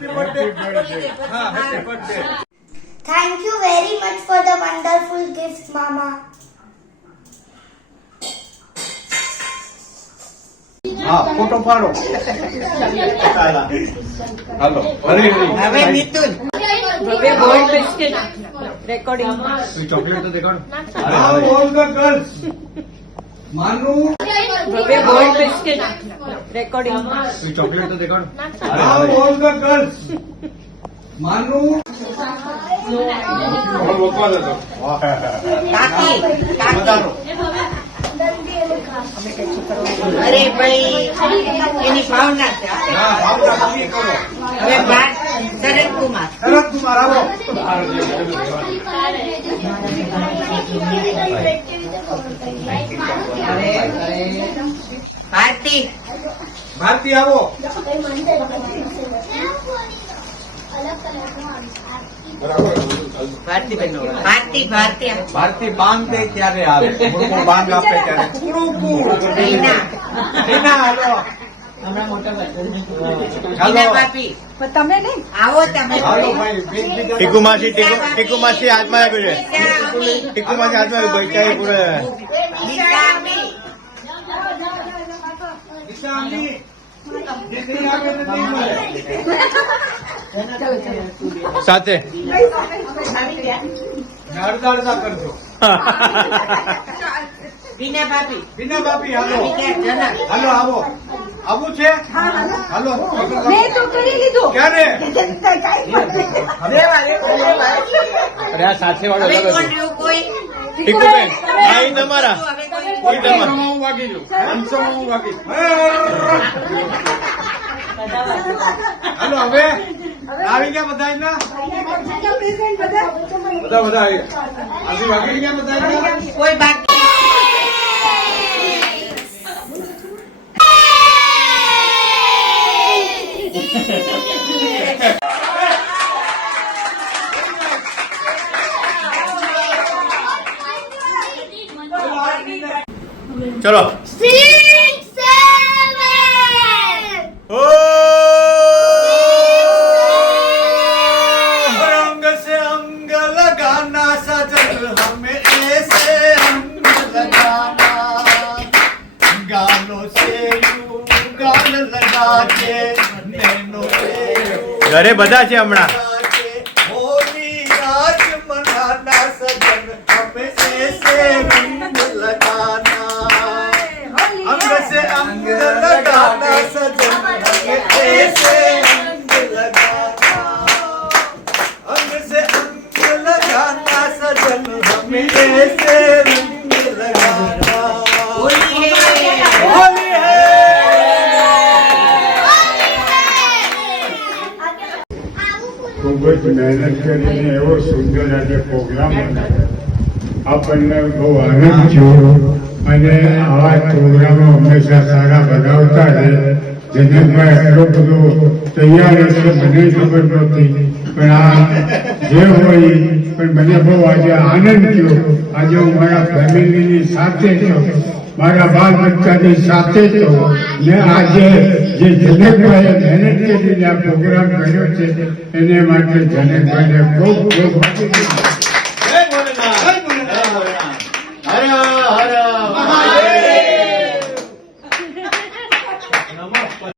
Thank you very much for the wonderful gifts, Mama. हाँ photo फाड़ो hello अरे હવે મિતુલ હવે ગોલ્ડ બિસ્કિટ રેકોર્ડિંગ ચોકલેટ તો દેખાડો हाँ ऑल द गर्ल्स मानू હવે ગોલ્ડ બિસ્કિટ રેકોર્ડિંગ ચોકલેટ તો દેખાડો हाँ ऑल द गर्ल्स मानू और रोकवा दे दो કાકી કાકી અરે ભાઈ એની ભાવના છે हाँ भावना पूरी करो હવે બાદ શરદ કુમાર शरद कुमार आओ ભારતી भारती आओ ભારતી ભારતી ભારતી ભારતી બાંધ દે ત્યારે આવે મુર્મુ બાંધ આપે ત્યારે રીના રીના હાલો હમણાં મોટા હાલો રીના બાપી તમે નહીં આવો તમે હાલો ભાઈ ટીકુ માસી ટીકુ માસી હાથમાં આવ્યું છે ટીકુ માસી હાથમાં આવ્યું બૈચારી પૂરે નીતામી નિશાની દીકરી આવે તો નહીં મળે સાથે અડધા કરજો રીના બાપી બીના બાપી હાલો જનક હાલો આવો આવું છે હાલો મેં તો કરી લીધું ક્યારે અરે આ સાથે વાળો હવે અલગ કોણ હતું રહ્યું કોઈ ટીકુબેન આ ઈ તમારા હવે કોઈ ઈ તમારા હું વાગી જઉં 500 હું વાગી હાલો હવે આવી ગયા બધા એના બધા આવી ગયા આજે વાગી ગયા બધા કોઈ બાકી ચલો 6, 7. रंग से अंग लगाना सजन हमें ऐसे अंग लगाना गालों से यूं गाल लगा के नैनों से ઘરે બધા છે હમણાં होली आज मनाना सजन हमें ऐसे रंग लगाना अंग से अंग लगाना सजन हमें ऐसे अंग लगाना अंग से अंग लगाना सजन हमें ऐसे रंग लगाना હોલી હે होली है ખૂબ જ મહેનત કરીને એવો સુંદર આજે પ્રોગ્રામ બનાવ્યો આપણને બહુ આનંદ થયો અને આવા પ્રોગ્રામો હંમેશા સારા બનાવતા રહે જનકભાઈ એટલો બધો તૈયાર હશે મને ખબર નહોતી પણ આ જે હોય પણ મને બહુ આજે આનંદ થયો આજે હું મારા ફેમિલીની સાથે છું મારા બાળ બચ્ચાની સાથે છું ને આજે જે જનકભાઈએ મહેનત કરીને આ પ્રોગ્રામ કર્યો છે એને માટે જનકભાઈને ખૂબ ખૂબ